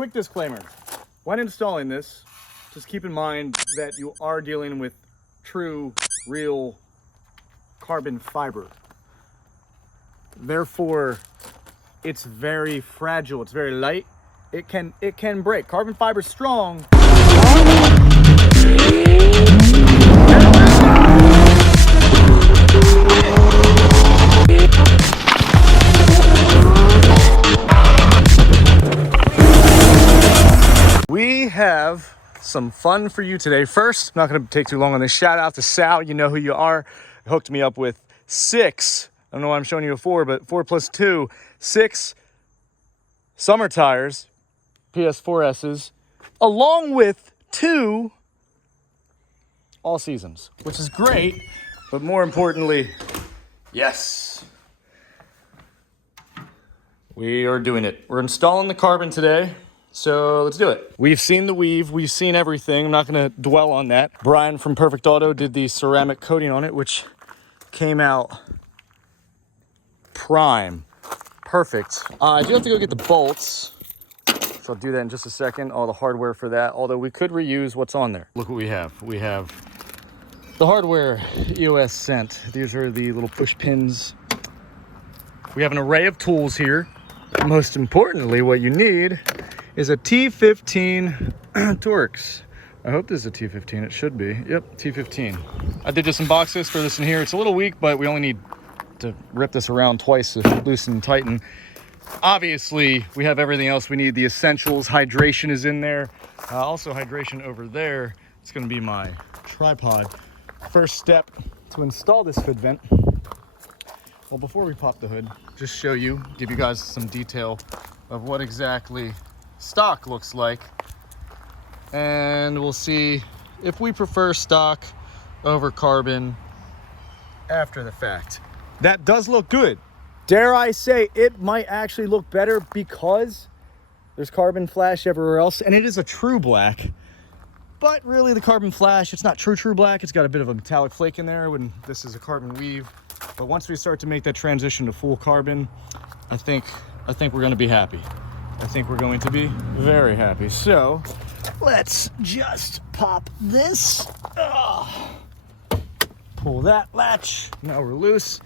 quick disclaimer. When installing this, just keep in mind that you are dealing with true, real carbon fiber. Therefore, it's very fragile, it's very light. It can break. Carbon fiber's strong. We have some fun for you today. First, I'm not going to take too long on this. Shout out to Sal. You know who you are. Hooked me up with 6. I don't know why I'm showing you a 4, but 4 plus 2, 6 summer tires, PS4S's, along with 2 all seasons, which is great. But more importantly, yes, we are doing it. We're installing the carbon today. So let's do it. We've seen the weave, we've seen everything. I'm not gonna dwell on that. Brian from Perfect Auto did the ceramic coating on it, which came out prime, perfect. I do have to go get the bolts, so I'll do that in just a second. All the hardware for that, although we could reuse what's on there. Look what we have. We have the hardware EOS sent. These are the little push pins. We have an array of tools here. Most importantly, what you need is a T15 Torx. I hope this is a T15, it should be. Yep, T15. I did just unbox this, throw this in here. It's a little weak, but we only need to rip this around twice to loosen and tighten. Obviously, we have everything else we need. The essentials, hydration is in there. Also hydration over there. It's gonna be my tripod. First step to install this hood vent. Well, before we pop the hood, just show you, give you guys some detail of what exactly stock looks like, and we'll see if we prefer stock over carbon after the fact. That does look good. Dare I say it might actually look better because there's carbon flash everywhere else, and it is a true black. But really, the carbon flash, it's not true black. It's got a bit of a metallic flake in there when this is a carbon weave. But once we start to make that transition to full carbon, I think we're gonna be happy. I think we're going to be very happy. So let's just pop this. Pull that latch. Now we're loose.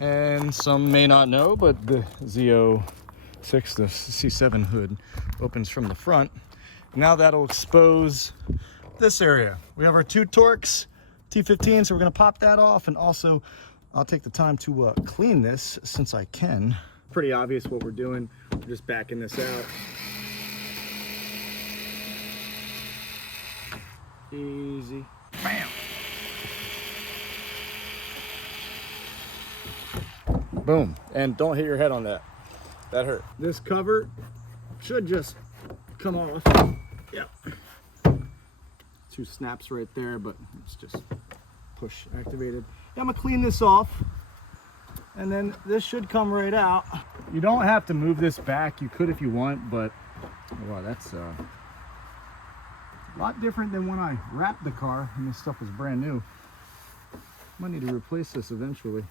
And some may not know, but the Z06, the C7 hood, opens from the front. Now that'll expose this area. We have our 2 Torx T15, so we're gonna pop that off, and also I'll take the time to clean this since I can. Pretty obvious what we're doing. We're just backing this out. Easy. Bam. Boom. And don't hit your head on that. That hurt. This cover should just come off. Yep. 2 snaps right there, but it's just push activated. I'm gonna clean this off, and then this should come right out. You don't have to move this back. You could if you want, but oh, wow, that's a lot different than when I wrapped the car and this stuff was brand new. Might need to replace this eventually.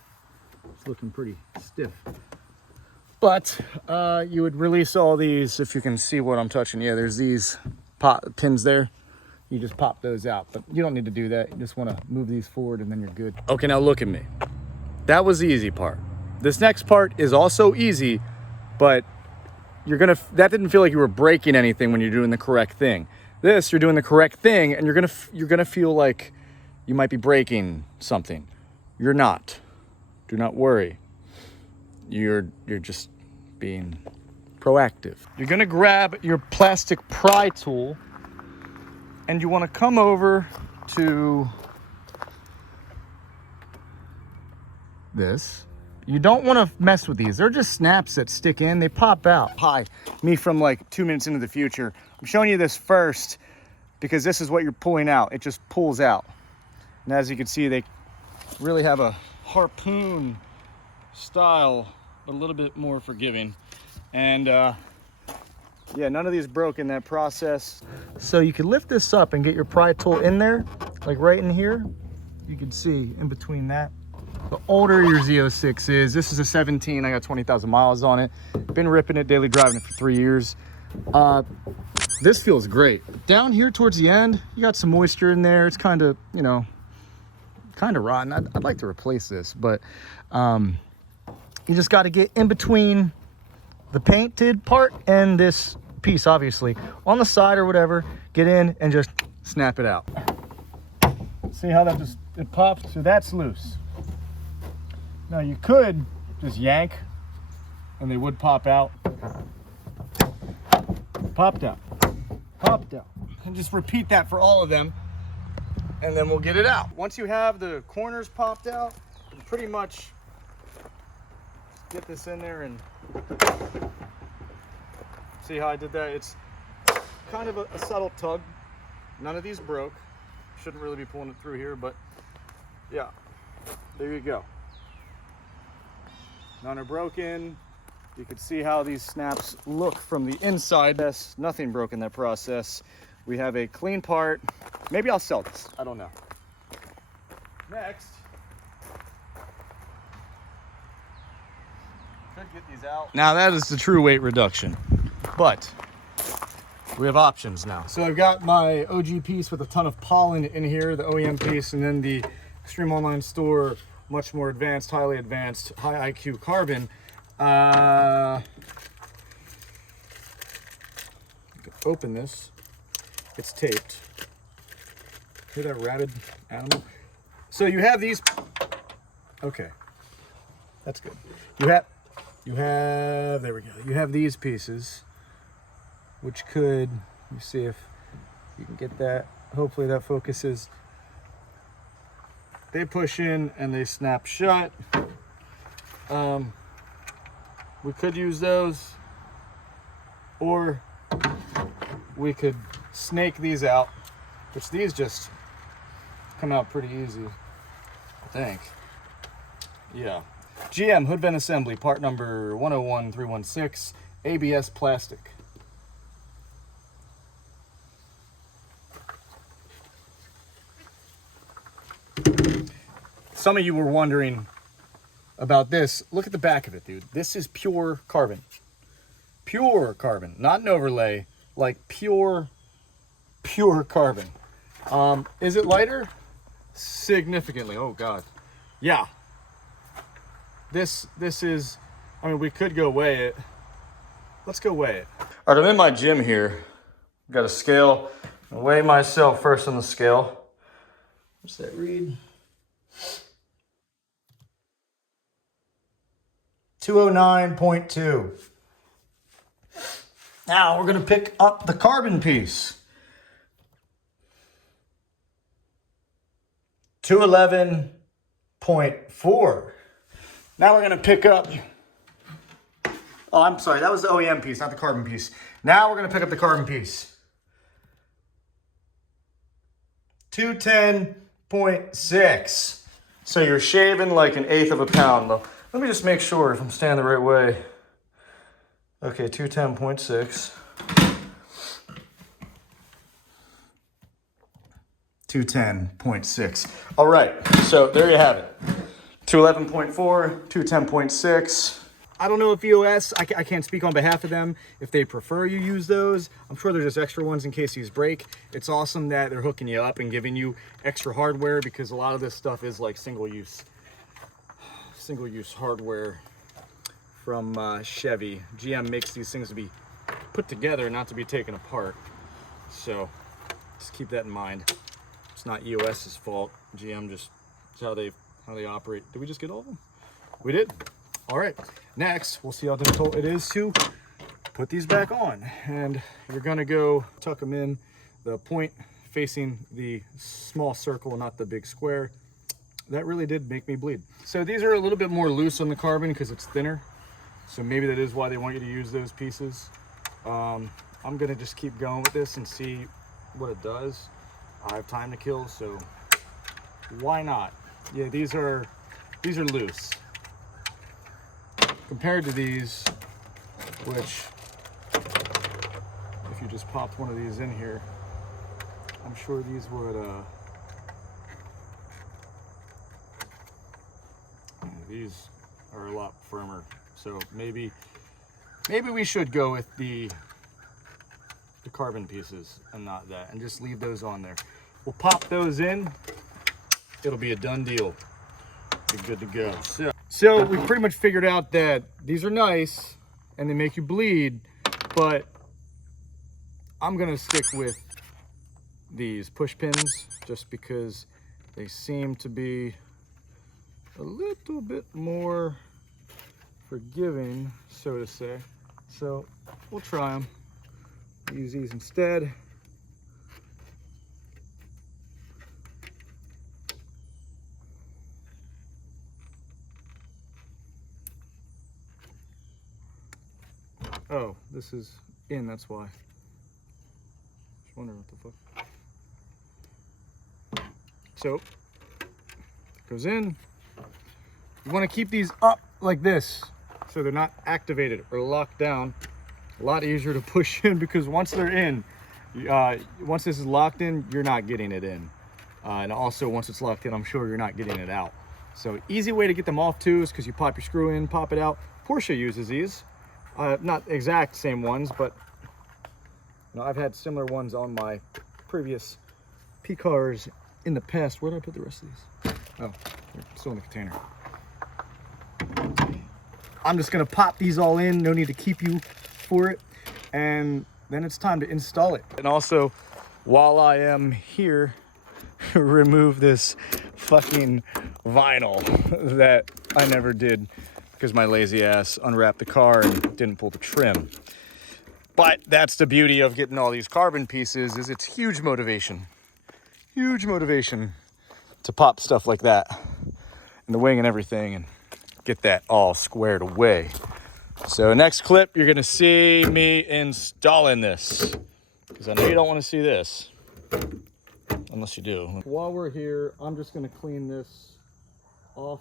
It's looking pretty stiff. But you would release all these, if you can see what I'm touching. Yeah, there's these pins there. You just pop those out, but you don't need to do that. You just want to move these forward and then you're good. Okay, now look at me. That was the easy part. This next part is also easy, but that didn't feel like you were breaking anything when you're doing the correct thing. This, you're doing the correct thing, and you're gonna feel like you might be breaking something. You're not. Do not worry. You're just being proactive. You're gonna grab your plastic pry tool, and you want to come over to this. You don't want to mess with these. They're just snaps that stick in. They pop out. Hi, me from like 2 minutes into the future. I'm showing you this first because this is what you're pulling out. It just pulls out. And as you can see, they really have a harpoon style, but a little bit more forgiving. And yeah, none of these broke in that process. So you can lift this up and get your pry tool in there, like right in here. You can see in between that. The older your Z06 is, this is a 17, I got 20,000 miles on it. Been ripping it, daily driving it for 3 years. This feels great. Down here towards the end, you got some moisture in there. It's kind of, you know, kind of rotten. I'd like to replace this, but you just got to get in between the painted part and this piece, obviously. On the side or whatever, get in and just snap it out. See how that just, it popped? So that's loose. Now you could just yank and they would pop out. Popped out. Popped out. And just repeat that for all of them, and then we'll get it out. Once you have the corners popped out, you pretty much get this in there and see how I did that. It's kind of a subtle tug. None of these broke. Shouldn't really be pulling it through here, but yeah, there you go. None are broken. You can see how these snaps look from the inside. There's nothing broke in that process. We have a clean part. Maybe I'll sell this. I don't know. Next, could get these out. Now that is the true weight reduction, but we have options now. So I've got my OG piece with a ton of pollen in here, the OEM piece, and then the Extreme Online Store, much more advanced, highly advanced, high IQ carbon. Open this. It's taped. Hear that rabid animal? So you have these. Okay, that's good. You have. There we go. You have these pieces, which could. Let me see if you can get that. Hopefully that focuses. They push in and they snap shut. We could use those, or we could snake these out, which these just come out pretty easy, I think. Yeah. GM hood vent assembly, part number 101316, ABS plastic. Some of you were wondering about this. Look at the back of it, dude. This is pure carbon. Pure carbon, not an overlay, like pure carbon. Is it lighter? Significantly. Oh God. Yeah. This is, I mean, we could go weigh it. Let's go weigh it. All right, I'm in my gym here. Got a scale. I'll weigh myself first on the scale. What's that read? 209.2. Now we're gonna pick up the carbon piece. 211.4. Now we're gonna pick up, oh, I'm sorry, that was the OEM piece, not the carbon piece. Now we're gonna pick up the carbon piece. 210.6. So you're shaving like 1/8 of a pound though. Let me just make sure if I'm standing the right way. Okay, 210.6. 210.6. All right, so there you have it. 211.4, 210.6. I don't know if EOS, I can't speak on behalf of them, if they prefer you use those. I'm sure they're just extra ones in case these break. It's awesome that they're hooking you up and giving you extra hardware, because a lot of this stuff is like single-use hardware from Chevy. GM makes these things to be put together, not to be taken apart. So just keep that in mind. It's not EOS's fault. GM just, it's how they operate. Did we just get all of them? We did. All right, next we'll see how difficult it is to put these back on. And you're gonna go tuck them in, the point facing the small circle, not the big square. That really did make me bleed. So these are a little bit more loose on the carbon because it's thinner. So maybe that is why they want you to use those pieces. I'm gonna just keep going with this and see what it does. I have time to kill, so why not? Yeah, these are loose. Compared to these, which, if you just popped one of these in here, I'm sure these would, these are a lot firmer. So maybe we should go with the the carbon pieces and not that, and just leave those on there. We'll pop those in. It'll be a done deal. Be good to go. So we pretty much figured out that these are nice and they make you bleed, but I'm gonna stick with these push pins just because they seem to be a little bit more forgiving, so to say. So we'll try them. Use these instead. Oh, this is in, that's why. Just wondering what the fuck. So, it goes in. You want to keep these up like this so they're not activated or locked down. A lot easier to push in because once they're in, once this is locked in, you're not getting it in. And also once it's locked in, I'm sure you're not getting it out. So easy way to get them off too is because you pop your screw in, pop it out. Porsche uses these. Not exact same ones, but you know, I've had similar ones on my previous P cars in the past. Where did I put the rest of these? Oh, they're still in the container. I'm just gonna pop these all in, no need to keep you for it, and then it's time to install it. And also, while I am here, remove this fucking vinyl that I never did because my lazy ass unwrapped the car and didn't pull the trim. But that's the beauty of getting all these carbon pieces, is it's huge motivation to pop stuff like that and the wing and everything and get that all squared away. So next clip, you're gonna see me installing this because I know you don't want to see this unless you do. While we're here, I'm just gonna clean this off.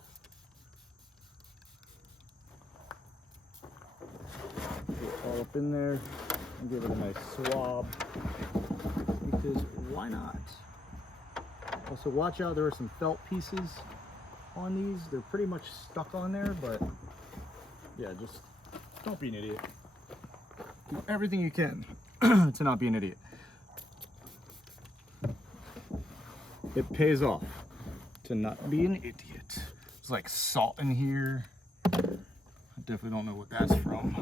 Get it all up in there and give it a nice swab because why not? Also watch out, there are some felt pieces on these. They're pretty much stuck on there, but yeah, just don't be an idiot. Do everything you can to not be an idiot. It pays off to not be an idiot. There's like salt in here. I definitely don't know what that's from.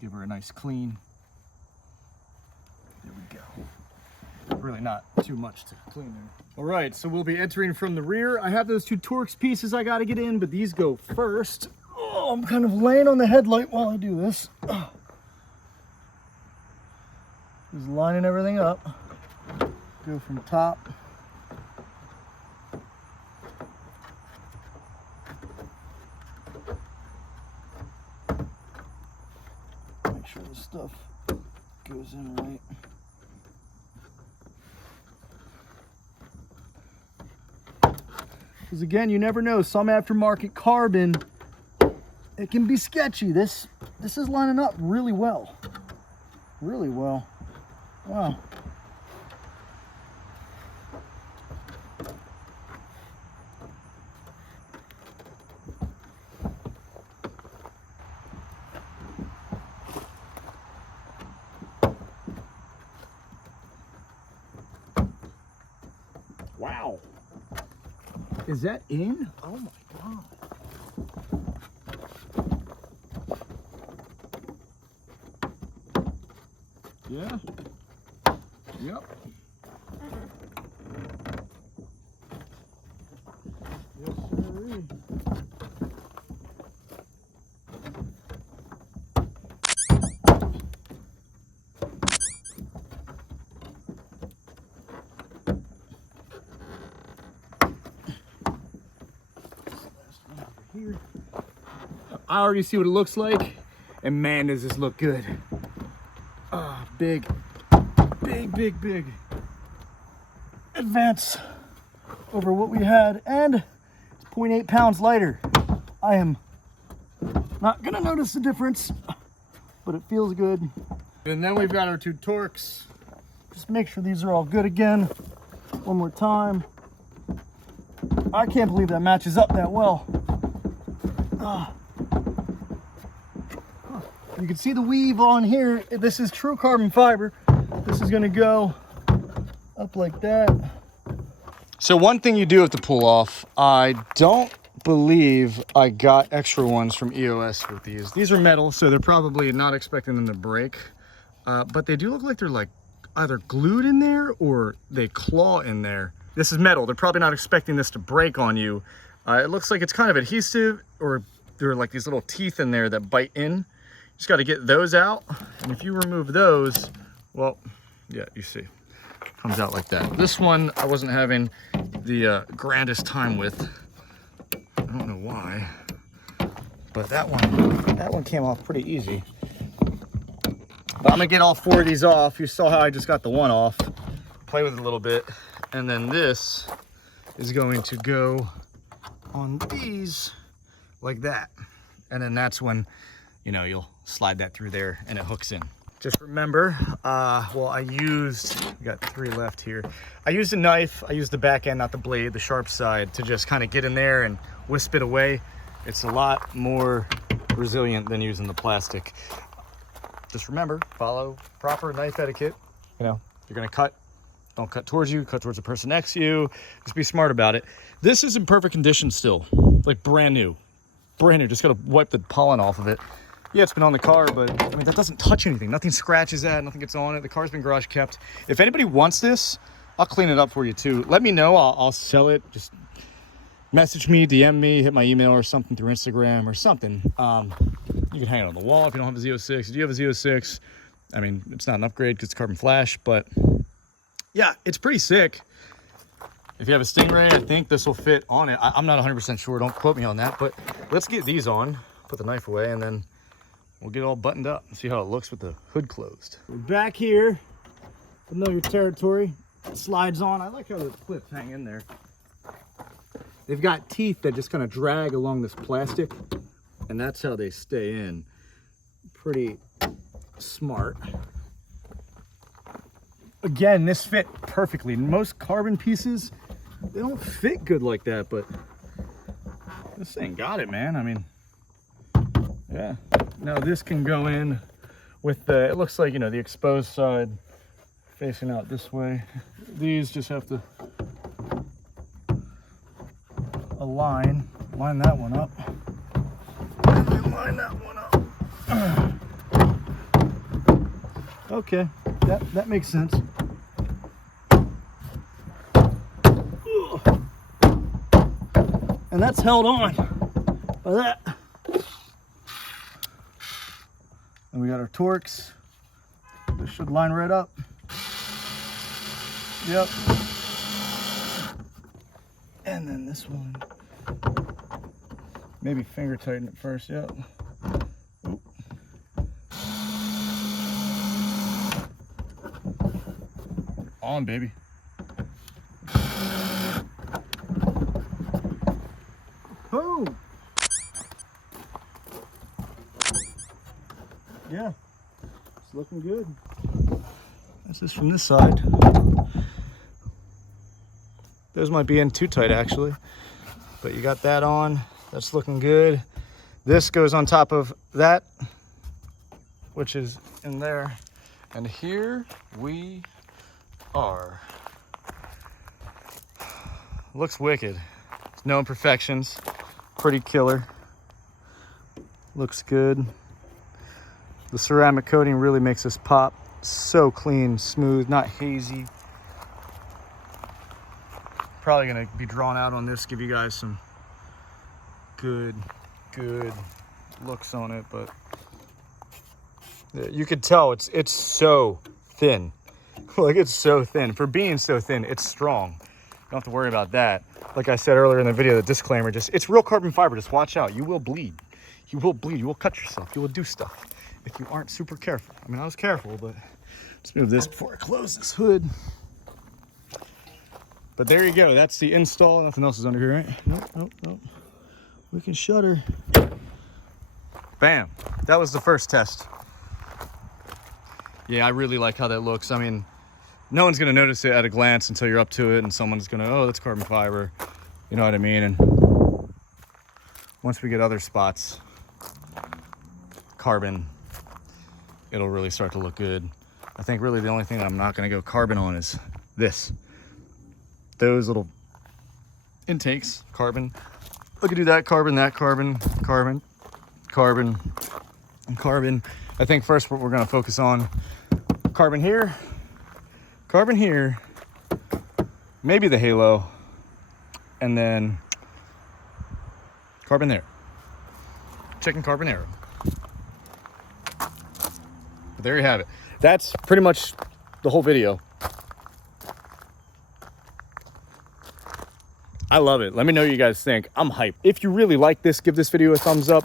Give her a nice clean. There we go. Really not too much to clean there. All right, so we'll be entering from the rear. I have those two Torx pieces I gotta get in, but these go first. Oh, I'm kind of laying on the headlight while I do this. Just lining everything up. Go from top. Make sure the stuff goes in right. Because again, you never know, some aftermarket carbon, it can be sketchy. This is lining up really well. Really well. Wow. Wow. Is that in? Oh my God. Yeah. Yep. here. I already see what it looks like, and man, does this look good. Big advance over what we had, and it's 0.8 pounds lighter. I am not gonna notice the difference, but it feels good. And then we've got our two Torques. Just make sure these are all good again. One more time. I can't believe that matches up that well. You can see the weave on here. This is true carbon fiber. This is gonna go up like that. So one thing you do have to pull off, I don't believe I got extra ones from EOS with these. These are metal, so they're probably not expecting them to break. But they do look like they're like either glued in there or they claw in there. This is metal. They're probably not expecting this to break on you. It looks like it's kind of adhesive, or there are like these little teeth in there that bite in. Just got to get those out. And if you remove those, well, yeah, you see, comes out like that. This one I wasn't having the grandest time with. I don't know why, but that one came off pretty easy. But I'm gonna get all 4 of these off. You saw how I just got the one off. Play with it a little bit. And then this is going to go on these like that. And then that's when, you know, you'll slide that through there and it hooks in. Just remember, well, we got 3 left here. I used a knife. I used the back end, not the blade, the sharp side, to just kind of get in there and wisp it away. It's a lot more resilient than using the plastic. Just remember, follow proper knife etiquette. You know, you're gonna cut, don't cut towards you, cut towards the person next to you. Just be smart about it. This is in perfect condition still, like brand new. Brand new, just gotta wipe the pollen off of it. Yeah, it's been on the car, but I mean, that doesn't touch anything. Nothing scratches that, nothing gets on it. The car's been garage kept. If anybody wants this, I'll clean it up for you too. Let me know, I'll sell it. Just message me, DM me, hit my email or something through Instagram or something. You can hang it on the wall if you don't have a Z06. If you have a Z06, I mean, it's not an upgrade because it's carbon flash, but yeah, it's pretty sick. If you have a Stingray, I think this will fit on it. I'm not 100% sure, don't quote me on that, but let's get these on, put the knife away, and then we'll get it all buttoned up and see how it looks with the hood closed. We're back here, familiar territory. It slides on. I like how the clips hang in there. They've got teeth that just kind of drag along this plastic, and that's how they stay in. Pretty smart. Again, this fit perfectly. Most carbon pieces, they don't fit good like that, but this thing got it, man. I mean, yeah. Now this can go in with the, it looks like, you know, the exposed side facing out this way. These just have to line that one up. And then line that one up. Okay, that makes sense. And that's held on by that. And we got our Torques. This should line right up. Yep. And then this one. Maybe finger tighten it first, yep. Oop. On, baby. Boom! Yeah, it's looking good. This is from this side. Those might be in too tight actually, but you got that on. That's looking good. This goes on top of that, which is in there. And here we are. Looks wicked. No imperfections. Pretty killer. Looks good. The ceramic coating really makes this pop so clean, smooth, not hazy. Probably gonna be drawn out on this, give you guys some good looks on it, but you could tell it's so thin. Like, it's so thin. For being so thin, it's strong. don't have to worry about that. Like I said earlier in the video, the disclaimer, just it's real carbon fiber. Just watch out. You will bleed. You will bleed. You will cut yourself. You will do stuff if you aren't super careful. I mean, I was careful, but let's move this before I close this hood. But there you go. That's the install. Nothing else is under here, right? Nope. We can shutter. Bam. That was the first test. Yeah, I really like how that looks. I mean, no one's gonna notice it at a glance until you're up to it and someone's gonna, oh, that's carbon fiber. You know what I mean? And once we get other spots, carbon, it'll really start to look good. I think really the only thing I'm not gonna go carbon on is this. Those little intakes, carbon. I could do that carbon, carbon, and carbon. I think first what we're gonna focus on, carbon here, maybe the halo, and then carbon there. Checking carbon arrow. But there you have it. That's pretty much the whole video. I love it. Let me know what you guys think. I'm hyped. If you really like this, give this video a thumbs up.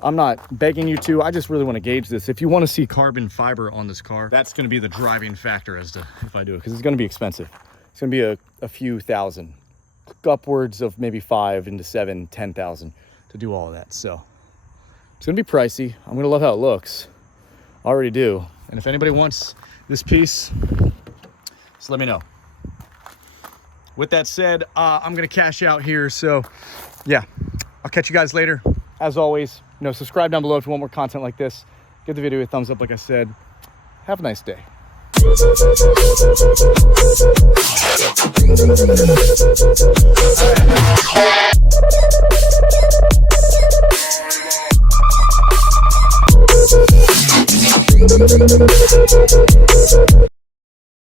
I'm not begging you to. I just really want to gauge this. If you want to see carbon fiber on this car, that's going to be the driving factor as to if I do it, because it's going to be expensive. It's going to be a few thousand, upwards of maybe 5 into 7, 10,000 to do all of that. So it's going to be pricey. I'm going to love how it looks. I already do. And if anybody wants this piece, just let me know. With that said, I'm going to cash out here. So yeah, I'll catch you guys later. As always, subscribe down below if you want more content like this. Give the video a thumbs up, like I said. Have a nice day.